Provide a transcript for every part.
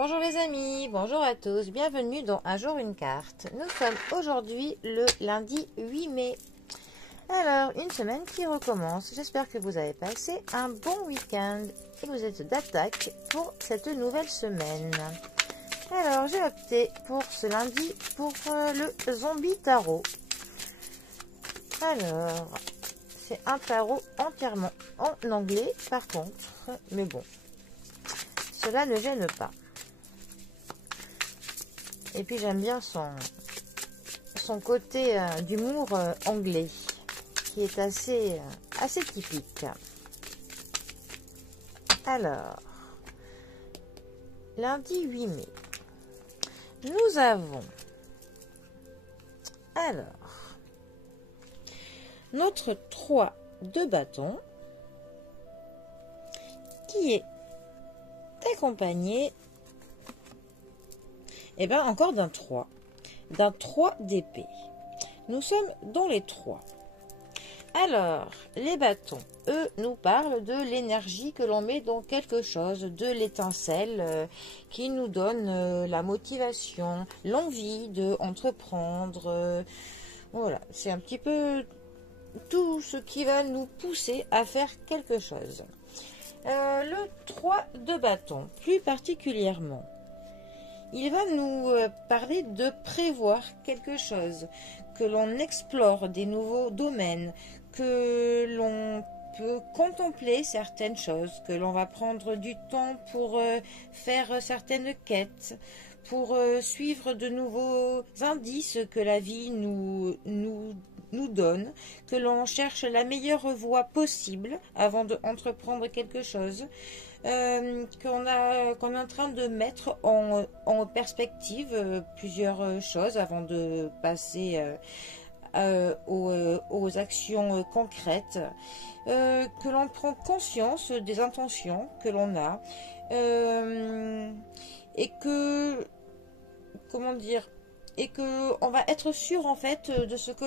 Bonjour les amis, bonjour à tous, bienvenue dans Un jour une carte. Nous sommes aujourd'hui le lundi 8 mai. Alors, une semaine qui recommence. J'espère que vous avez passé un bon week-end et vous êtes d'attaque pour cette nouvelle semaine. Alors, j'ai opté pour ce lundi pour le Zombie Tarot. Alors, c'est un tarot entièrement en anglais par contre, mais bon, cela ne gêne pas. Et puis j'aime bien son côté d'humour anglais, qui est assez typique. Alors, lundi 8 mai, nous avons, alors, notre 3 de bâton, qui est accompagné encore d'un 3 d'épée. Nous sommes dans les 3. Alors, les bâtons, eux, nous parlent de l'énergie que l'on met dans quelque chose, de l'étincelle qui nous donne la motivation, l'envie de entreprendre. Voilà, c'est un petit peu tout ce qui va nous pousser à faire quelque chose. Le 3 de bâton, plus particulièrement, il va nous parler de prévoir quelque chose, que l'on explore des nouveaux domaines, que l'on peut contempler certaines choses, que l'on va prendre du temps pour faire certaines quêtes, pour suivre de nouveaux indices que la vie nous donne, que l'on cherche la meilleure voie possible avant d'entreprendre quelque chose. Qu'on est en train de mettre en perspective plusieurs choses avant de passer aux actions concrètes, que l'on prend conscience des intentions que l'on a et que, comment dire, et que on va être sûr en fait de ce que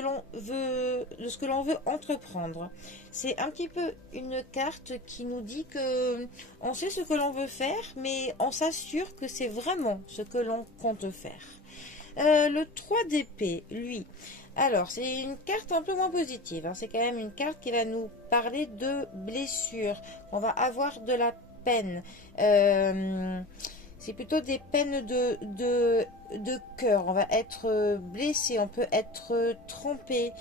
l'on veut entreprendre. C'est un petit peu une carte qui nous dit que on sait ce que l'on veut faire, mais on s'assure que c'est vraiment ce que l'on compte faire. Le 3 d'épée, lui, alors c'est une carte un peu moins positive, hein. C'est quand même une carte qui va nous parler de blessures. On va avoir de la peine. C'est plutôt des peines de cœur. On va être blessé, on peut être trompé,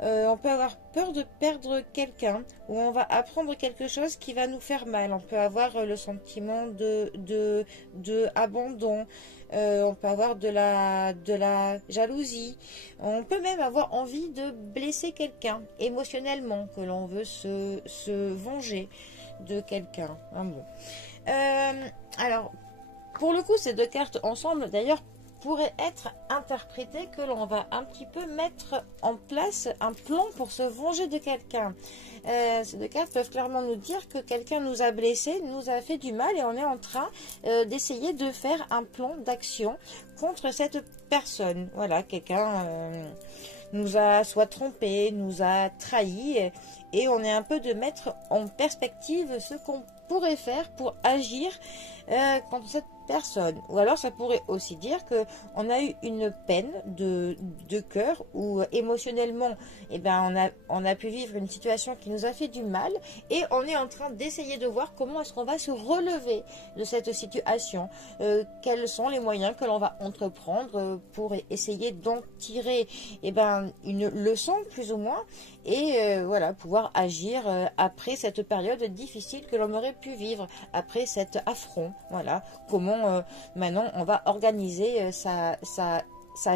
on peut avoir peur de perdre quelqu'un, ou on va apprendre quelque chose qui va nous faire mal. On peut avoir le sentiment de abandon, on peut avoir de la jalousie, on peut même avoir envie de blesser quelqu'un émotionnellement, que l'on veut se venger de quelqu'un. Ah bon. Alors, pour le coup, ces deux cartes ensemble, d'ailleurs, pourraient être interprétées que l'on va un petit peu mettre en place un plan pour se venger de quelqu'un. Ces deux cartes peuvent clairement nous dire que quelqu'un nous a blessés, nous a fait du mal et on est en train d'essayer de faire un plan d'action contre cette personne. Voilà, quelqu'un nous a soit trompé, nous a trahi et on est un peu de mettre en perspective ce qu'on pourrait faire pour agir contre cette personne. Ou alors ça pourrait aussi dire que on a eu une peine de cœur, ou émotionnellement on a pu vivre une situation qui nous a fait du mal et on est en train d'essayer de voir comment est-ce qu'on va se relever de cette situation, quels sont les moyens que l'on va entreprendre pour essayer d'en tirer une leçon plus ou moins, et voilà, pouvoir agir après cette période difficile que l'on aurait pu vivre, après cet affront. Voilà, comment maintenant on va organiser sa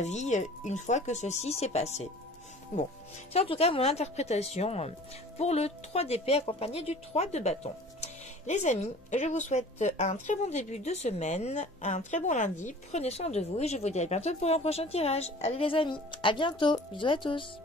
vie une fois que ceci s'est passé. Bon, c'est en tout cas mon interprétation pour le 3 d'épée accompagné du 3 de bâton. Les amis, je vous souhaite un très bon début de semaine, un très bon lundi, prenez soin de vous et je vous dis à bientôt pour un prochain tirage. Allez les amis, à bientôt, bisous à tous.